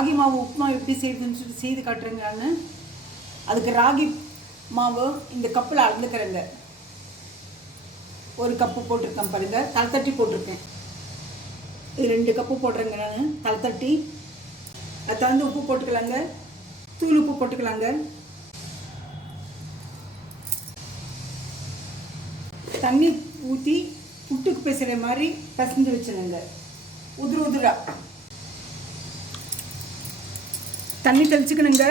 ராகி மாவு உப்புமா எப்படி செய்யுதுன்னு சொல்லி செய்து காட்டுறேங்களான்னு. அதுக்கு ராகி மாவு இந்த கப்பில் அளந்துக்கிறேங்க. 1 கப்பு போட்டிருக்கேன் பாருங்கள், தலை தட்டி போட்டிருக்கேன். இது 2 கப்பு போடுறேங்க நான் தலை தட்டி. அது தகுந்த உப்பு போட்டுக்கலாங்க, தூள் உப்பு போட்டுக்கலாங்க. தண்ணி ஊற்றி புட்டுக்கு பேசுகிற மாதிரி பசந்து வச்சுருங்க. உதிரா தண்ணி தெளிச்சுக்கணுங்க.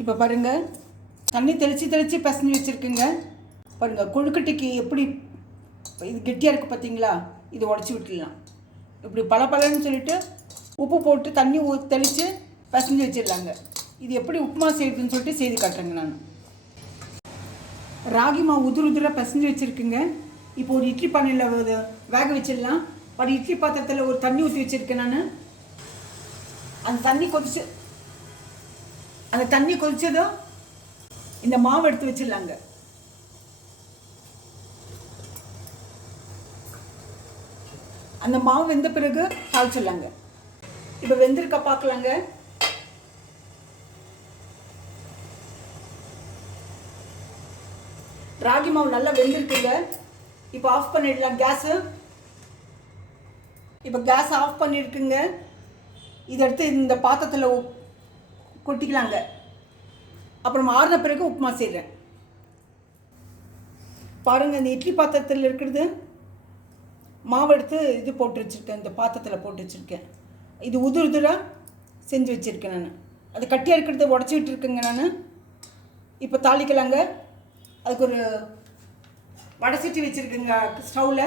இப்போ பாருங்கள், தண்ணி தெளித்து பசஞ்சு வச்சுருக்குங்க. பாருங்கள், கொழுக்கட்டைக்கு எப்படி இது கெட்டியாக இருக்குது பார்த்தீங்களா? இது உடச்சி விட்டுடலாம். இப்படி பலன்னு சொல்லிட்டு உப்பு போட்டு தண்ணி தெளித்து பசஞ்சு வச்சிடலாங்க. இது எப்படி உப்புமா செய்யுதுன்னு சொல்லிட்டு செய்து காட்டுறேங்க நான். ராகி மாவு உதிராக பசஞ்சு வச்சுருக்குங்க. இப்போ ஒரு இட்லி பானையில் வேக வச்சிடலாம். ஒரு இட்லி பாத்திரத்தில் ஒரு தண்ணி ஊற்றி வச்சுருக்கேன் நான். அந்த தண்ணி கொதிச்சதும் இந்த மாவு எடுத்து வச்சிடலாங்க. அந்த மாவு வெந்த பிறகு தாளிச்சிடலாங்க. இப்போ வெந்திருக்கா பார்க்கலாங்க. ராகி மாவு நல்லா வெந்திருக்குங்க. இப்போ ஆஃப் பண்ணிடலாம் கேஸு. இப்போ கேஸ் ஆஃப் பண்ணியிருக்குங்க. இதை எடுத்து இந்த பாத்திரத்தில் கொட்டிக்கலாங்க. அப்புறம் ஆறின பிறகு உப்புமா செய்கிறேன் பாருங்கள். இந்த இட்லி பாத்திரத்தில் இருக்கிறது மாவு எடுத்து இது போட்டு வச்சுருக்கேன், இந்த பாத்திரத்தில் போட்டு வச்சுருக்கேன். இது உதிராக செஞ்சு வச்சுருக்கேன் நான். அது கட்டியாக இருக்கிறத உடச்சி விட்டுருக்கேங்க நான். இப்போ தாளிக்கலாங்க. அதுக்கு ஒரு வடை சட்டி வச்சுருக்குங்க ஸ்டவ்வில்.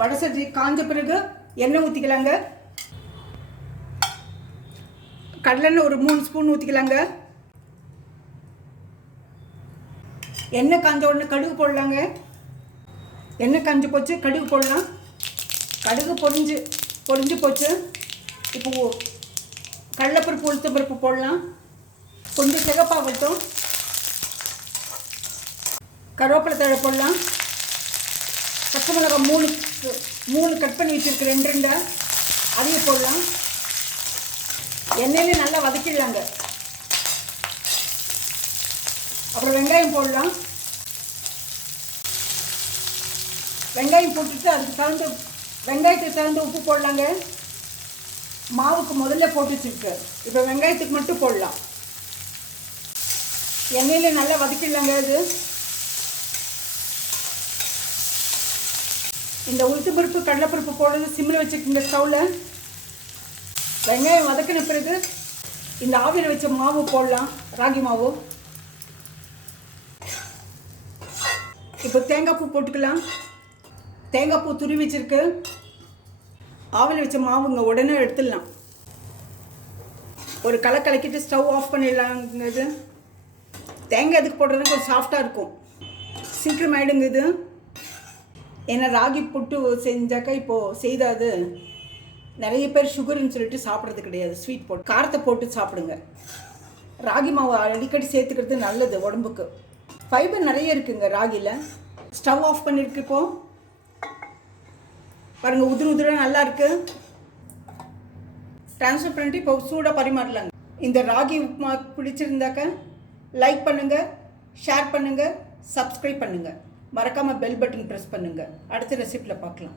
வடை சட்டி காஞ்ச பிறகு எண்ணெய் ஊற்றிக்கலாங்க. கடலெண்ணெய் ஒரு 3 ஸ்பூன் ஊற்றிக்கலாங்க. எண்ணெய் காஞ்ச உடனே கடுகு போடலாங்க. எண்ணெய் காஞ்சு போச்சு, கடுகு போடலாம். கடுகு பொரிஞ்சு போச்சு. இப்போ கடலைப்பருப்பு உளுத்தம் பருப்பு போடலாம். கொஞ்சம் சிகப்பாகட்டும். கருவேப்பிலை தழை போடலாம். பச்சை மிளகாய் 3 கட் பண்ணி வச்சுருக்கேன், 2 அதையும் போடலாம். எண்ணெயிலே நல்லா வதக்கிடலாங்க. அப்புறம் வெங்காயம் போடலாம். வெங்காயம் போட்டுட்டு அதுக்கு வெங்காயத்துக்கு தகுந்த உப்பு போடலாங்க. மாவுக்கு முதல்ல போட்டு வச்சுருக்கு. இப்போ வெங்காயத்துக்கு மட்டும் போடலாம். எண்ணெயில் நல்லா வதக்கிடலாங்க. இது இந்த உளுத்து பருப்பு கடலைப்பருப்பு போடுறது சிம்மில் வச்சுக்கோங்க ஸ்டவ்வில். வெங்காயம் வதக்கின பிறகு இந்த ஆவியில் வச்ச மாவு போடலாம், ராகி மாவு. இப்போ தேங்காய் பூ போட்டுக்கலாம். தேங்காய் பூ துருவி வச்சுருக்கு. ஆவியில் வச்ச மாவுங்க உடனே எடுத்துடலாம். ஒரு கலக்கிட்டு ஸ்டவ் ஆஃப் பண்ணிடலாங்க. இது தேங்காய் எதுக்கு போடுறதுக்கு கொஞ்சம் சாஃப்டாக இருக்கும், சீக்கிரம் ஆகிடுங்க இது. ஏன்னா ராகி புட்டு செஞ்சாக்கா இப்போது செய்தாது நிறைய பேர் சுகர்னு சொல்லிட்டு சாப்பிட்றது கிடையாது. ஸ்வீட் போட்டு காரத்தை போட்டு சாப்பிடுங்க. ராகி மாவு அடிக்கடி சேர்த்துக்கிறது நல்லது உடம்புக்கு. ஃபைபர் நிறைய இருக்குங்க ராகியில். ஸ்டவ் ஆஃப் பண்ணியிருக்கு. இப்போது பாருங்கள், உதிராக நல்லா இருக்குது. ட்ரான்ஸ்ஃபர் பண்ணிட்டு இப்போ சூடாக பரிமாறலாங்க. இந்த ராகி உப்புமா பிடிச்சிருந்தாக்க லைக் பண்ணுங்கள், ஷேர் பண்ணுங்கள், சப்ஸ்கிரைப் பண்ணுங்கள். மறக்காமல் பெல் பட்டன் ப்ரெஸ் பண்ணுங்கள். அடுத்த ரெசிப்பியில் பார்க்கலாம்.